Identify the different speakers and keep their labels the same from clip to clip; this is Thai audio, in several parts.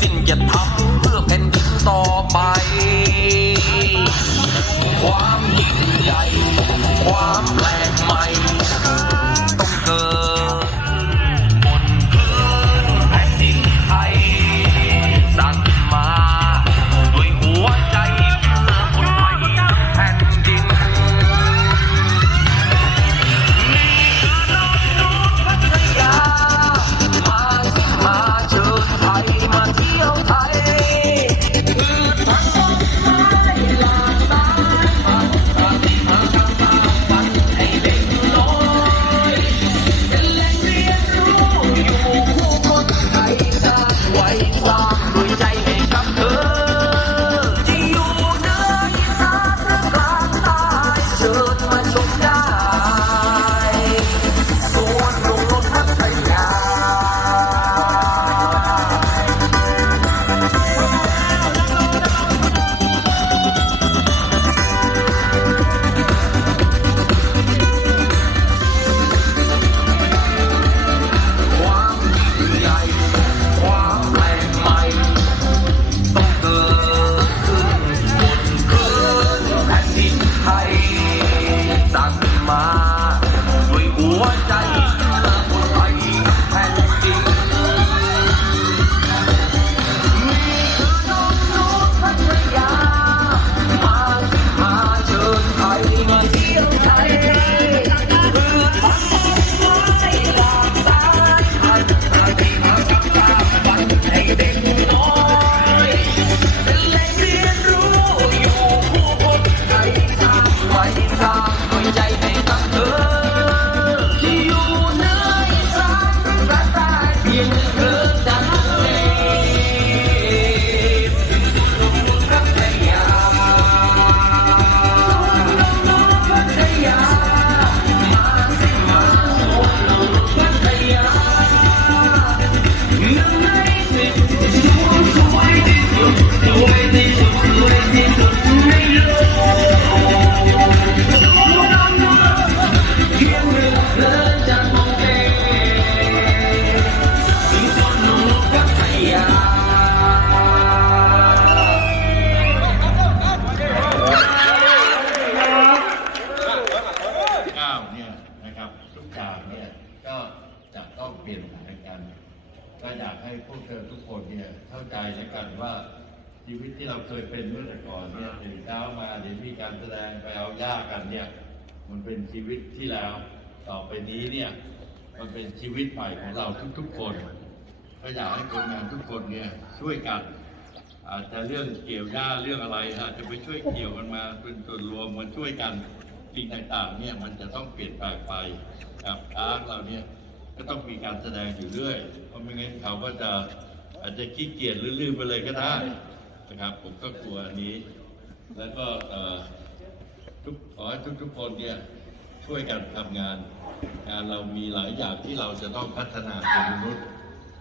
Speaker 1: สิ้นจะทำเพื่อแผ่นดินต่อไป ความยิ่งใหญ่ ความแปลกใหม่ ด้ว ลี่ยนแปลงกันก็อยากให้พว
Speaker 2: กเธอทุกคนเนี่ยเข้าใจแล้วกันว่าชีวิตที่เราเคยเป็นเมื่อแต่ก่อนเนี่ยตื่นเช้ามาเดี๋ยวมีการแสดงไปเอาย่ากันเนี่ย มันเป็นชีวิตที่แล้วต่อไปนี้เนี่ย มันเป็นชีวิตใหม่ของเราทุกๆคนก็อยากให้คนงานทุกคนเนี่ยช่วยกัน อาจจะเรื่องเกี่ยวหญ้าเรื่องอะไรอาจจะไปช่วยเกี่ยวกันมาเป็นส่วนรวมมาช่วยกันสิ่งต่างๆเนี่ยมันจะต้องเปลี่ยนแปลงไปกับช้างเราเนี่ย ก็ต้องมีการแสดงอยู่เรื่อยเพราะไม่งั้นเขาก็จะอาจจะขี้เกียจหรือลืมไปเลยก็ได้นะครับ ผมก็กลัวอันนี้ แล้วก็ทุกขอให้ทุกๆคนเนี่ยช่วยกันทำงาน งานเรามีหลายอย่างที่เราจะต้องพัฒนาเป็นมนุษย์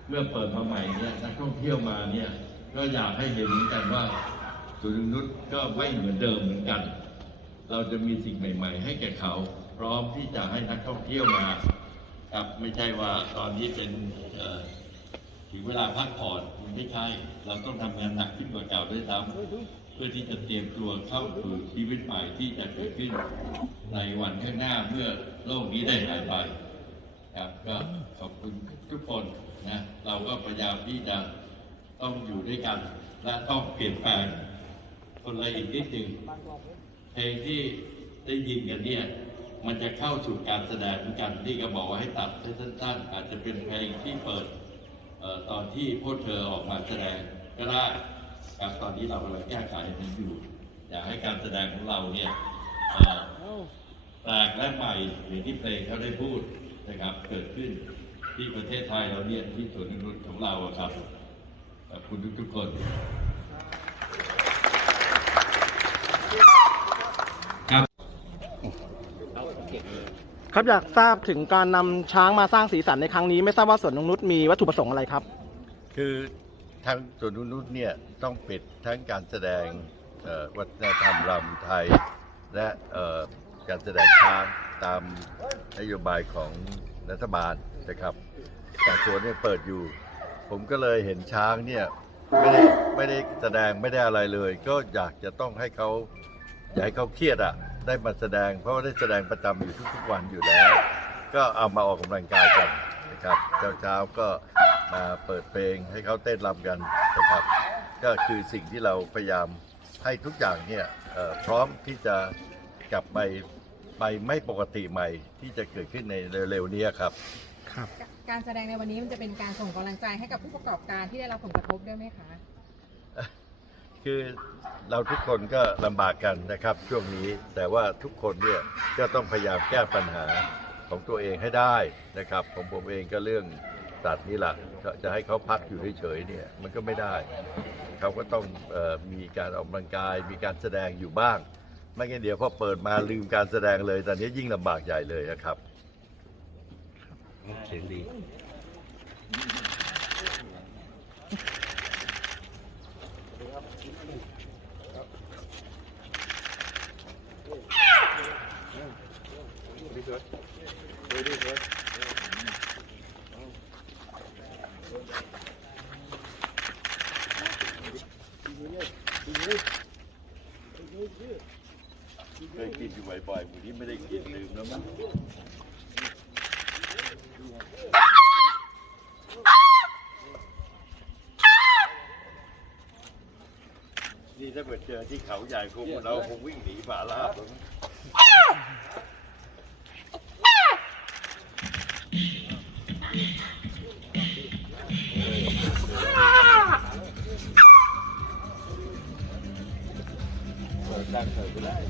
Speaker 2: เมื่อเปิดมาใหม่เนี่ยนักท่องเที่ยวมาเนี่ยก็อยากให้เห็นเหมือนกันว่าสวนนกนุษย์ก็ไม่เหมือนเดิมเหมือนกัน เราจะมีสิ่งใหม่ ๆ ให้แก่เขา พร้อมที่จะให้นักท่องเที่ยวมา ครับไม่ใช่ว่าตอนนี้เป็นถึงเวลาพักผ่อนมันไม่ใช่เราต้องทำงานหนักขึ้นกว่าเก่าด้วยซ้ำเพื่อที่จะเตรียมตัวเข้าสู่ชีวิตใหม่ที่จะเกิดขึ้นในวันข้างหน้าเมื่อโลกนี้ได้หายไปครับก็ขอบคุณทุกคนนะเราก็พยายามที่จะต้องอยู่ด้วยกัน และต้องเปลี่ยนแปลงคนละอีกนิดหนึ่งเพลงที่ได้ยินกันเนี่ย มันจะเข้าสู่การแสดงเหมือนกันที่ก็บอกว่าให้ตัดให้สั้นๆ อาจจะเป็นเพลงที่เปิดออตอนที่พวกเธอออกมาแสดงก็ได้ครับตอนนี้เรากำลังแก้ไขมันอยู่ อยากให้การแสดงของเราเนี่ยแปลกและใหม่อย่างที่เพลงเขาได้พูดนะครับเกิดขึ้นที่ประเทศไทยเราเนี่ยที่สวนนกนุษของเราครับขอบคุณทุกๆคน
Speaker 3: ครับอยากทราบถึงการนำช้างมาสร้างสีสันในครั้งนี้ ไม่ทราบว่าสวนนงนุษมีวัตถุประสงค์อะไรครับ
Speaker 2: คือทางสวนนกนุษย์เนี่ยต้องปิดทั้งการแสดงเอ่อวัฒนธรรมรำไทย และเอ่อการแสดงช้างตามนโยบายของรัฐบาลนะครับแต่สวนเนี่ยเปิดอยู่ ผมก็เลยเห็นช้างเนี่ยไม่ได้ไม่ได้แสดงไม่ได้อะไรเลย ก็อยากจะต้องให้เขาอยากให้เขาเครียดอะ ได้มาแสดง เพราะว่าได้แสดงประจำอยู่ทุกๆวันอยู่แล้ว ก็เอามาออกกำลังกายกันนะครับเช้าๆก็มาเปิดเพลงให้เขาเต้นรำกันนะครับก็คือสิ่งที่เราพยายามให้ทุกอย่างเนี่ยเอ่อพร้อมที่จะกลับไปไปไม่ปกติใหม่ที่จะเกิดขึ้นในเร็วๆนี้ครับ
Speaker 3: ครับ
Speaker 4: การแสดงในวันนี้มันจะเป็นการส่งกำลังใจให้กับผู้ประกอบการที่ได้รับผลกระทบด้วยไหมคะ
Speaker 2: คือเราทุกคนก็ลำบากกันนะครับช่วงนี้แต่ว่าทุกคนเนี่ยก็ต้องพยายามแก้ปัญหาของตัวเองให้ได้นะครับของผมเองก็เรื่องสัตว์นี่แหละก็จะให้เขาพักอยู่เฉยๆเนี่ยมันก็ไม่ได้ เขาก็ต้องออมีการออกกำลังกาย มีการแสดงอยู่บ้าง ไม่งั้นเดี๋ยวพอเปิดมาลืมการแสดงเลยตอนนี้ยิ่งลำบากใหญ่เลยนะครับเสียงดี เคยกินอยู่บ่อยๆวันนี้ไม่ได้กินลืมแล้วมั้งนี่ถ้าเกิดเจอที่เขาใหญ่คงเราคงวิ่งหนีป่าลาบ แล้ว